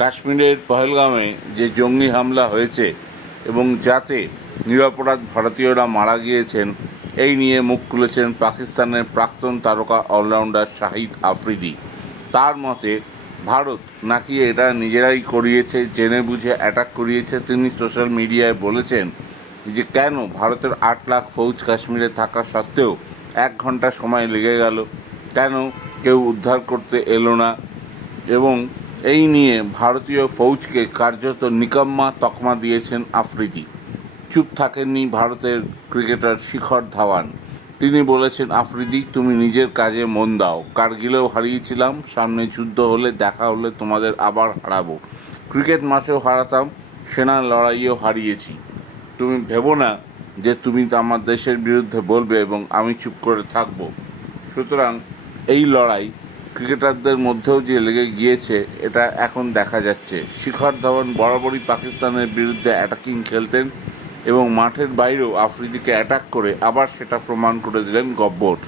কাশ্মীরের পহেলগামে যে জঙ্গি হামলা হয়েছে এবং যাতে নিরপরাধ ভারতীয়রা মারা গিয়েছেন, এই নিয়ে মুখ খুলেছেন পাকিস্তানের প্রাক্তন তারকা অলরাউন্ডার শাহিদ আফ্রিদি। তার মতে ভারত নাকি এটা নিজেরাই করিয়েছে, জেনে বুঝে অ্যাটাক করিয়েছে। তিনি সোশ্যাল মিডিয়ায় বলেছেন যে কেন ভারতের ৮ লাখ ফৌজ কাশ্মীরে থাকা সত্ত্বেও ১ ঘন্টা সময় লেগে গেল, কেন কেউ উদ্ধার করতে এলো না, এবং এই নিয়ে ভারতীয় ফৌজকে কার্যত নিকাম্মা তকমা দিয়েছেন আফ্রিদি। চুপ থাকেননি ভারতের ক্রিকেটার শিখর ধাওয়ান। তিনি বলেছেন, আফ্রিদি, তুমি নিজের কাজে মন দাও। কার্গিলেও হারিয়েছিলাম, সামনে যুদ্ধ হলে দেখা হলে তোমাদের আবার হারাবো। ক্রিকেট মাঠেও হারাতাম, সেনার লড়াইয়েও হারিয়েছি। তুমি ভেবো না যে তুমি আমার দেশের বিরুদ্ধে বলবে এবং আমি চুপ করে থাকবো। সুতরাং এই লড়াই ক্রিকেটারদের মধ্যেও যে লেগে গিয়েছে, এটা এখন দেখা যাচ্ছে। শিখর ধাওয়ান বরাবরই পাকিস্তানের বিরুদ্ধে অ্যাটাকিং খেলতেন এবং মাঠের বাইরেও আফ্রিদিকে অ্যাটাক করে আবার সেটা প্রমাণ করে দিলেন গব্বর।